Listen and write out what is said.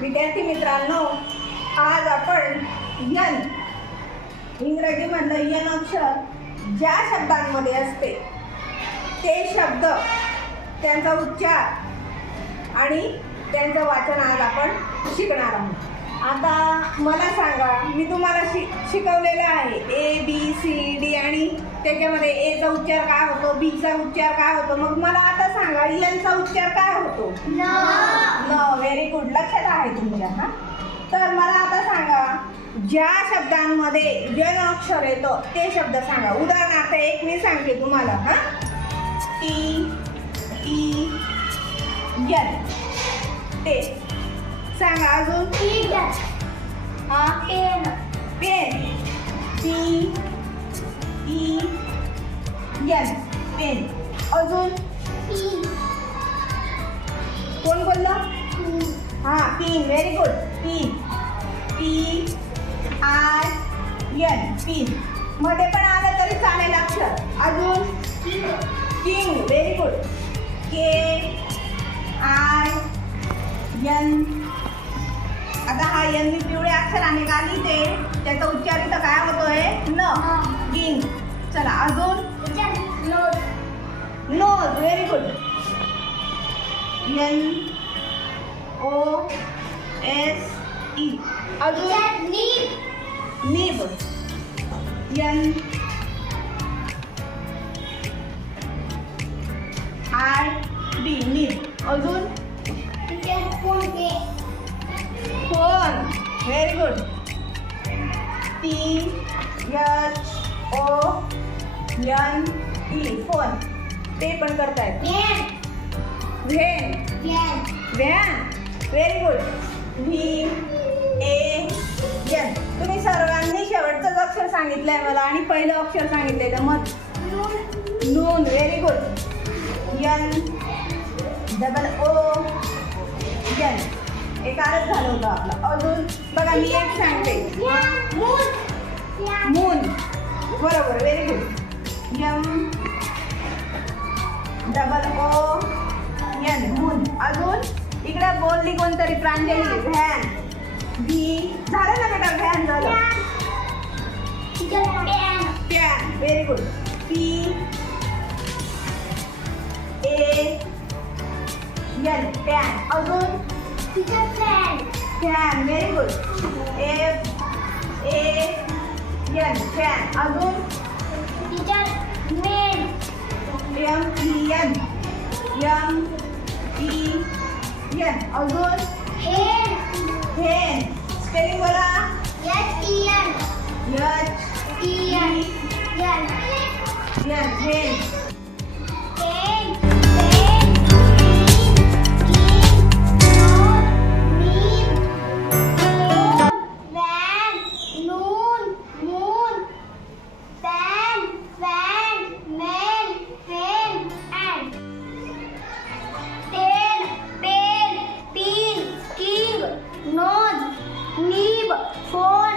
विद्यार्थी मित्रांनो आज आपण यन इंग्रजीमधलं यन अक्षर ज्या शब्दांमध्ये असते ते शब्द त्यांचा उच्चार आणि त्यांचं वाचन आज आपण शिकणार आहोत. आता मला सांगा मी तुम्हाला शि शिकवलेलं आहे ए बी सी डी आणि त्याच्यामध्ये एचा उच्चार काय होतो बीचा उच्चार काय होतो? मग मला आता सांगा यनचा उच्चार काय होतो? व्हेरी गुड लक्षात आहे तुमच्या हा? तर मला आता सांगा ज्या शब्दांमध्ये यन अक्षर येतं ते शब्द सांगा. उदाहरणार्थ एक मी सांगते तुम्हाला हा? T E N. ते. सांगा अजून. हा? Pen. T E N. Pen. अजून? कोण बोललं? हा pin very good pin P I N पिनमध्ये पण आलं तरी चालेल अक्षर. अजून? King very good K I N आता हा एन मी पिवळ्या अक्षराने का लिहिते त्याचा उच्चार इथं काय होतोय? न. किंग चला अजून? Nose very good N O S E अजून nib N I B nib अजून phone very good T H O N E phone ते पण करतायत when van very good V A N तुम्ही सर्वांनी शेवटचंच अक्षर सांगितलं आहे मला आणि पहिलं अक्षर सांगितलेलं मग noon. Very good N double O N एक आरच झालं होतं आपलं. अजून बघा मी एक सांगते. मून बरोबर. Very good M double O N moon अजून इकडे बोलली कोणतरी प्रांजली. व्हॅन. बी झालं ना बेटा व्हॅन झालं. Pan very good P A N pan अजून? Fan very good F A N fan अजून? M E N Hen. Auzun. Hen. Hen. Spelling bola. Yatian. yes. Tian. Yan. Yan. Hen. nose, nib, phone.